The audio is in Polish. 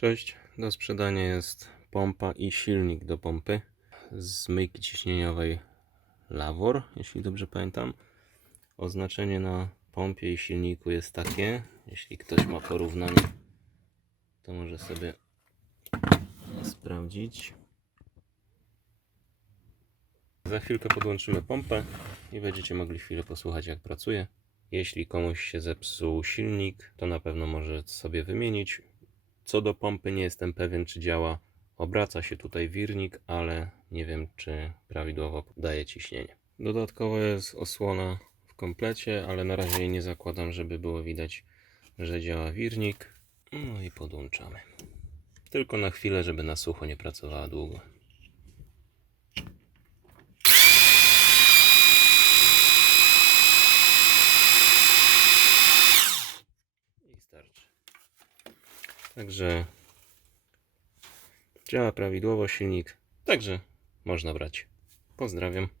Cześć, do sprzedania jest pompa i silnik do pompy z myjki ciśnieniowej Lavor, jeśli dobrze pamiętam. Oznaczenie na pompie i silniku jest takie, jeśli ktoś ma porównanie, to może sobie sprawdzić. Za chwilkę podłączymy pompę i będziecie mogli chwilę posłuchać jak pracuje. Jeśli komuś się zepsuł silnik, to na pewno może sobie wymienić. Co do pompy nie jestem pewien czy działa. Obraca się tutaj wirnik, ale nie wiem czy prawidłowo daje ciśnienie. Dodatkowo jest osłona w komplecie, ale na razie nie zakładam, żeby było widać, że działa wirnik. No i podłączamy. Tylko na chwilę, żeby na sucho nie pracowała długo. I starczy. Także działa prawidłowo silnik, także można brać. Pozdrawiam.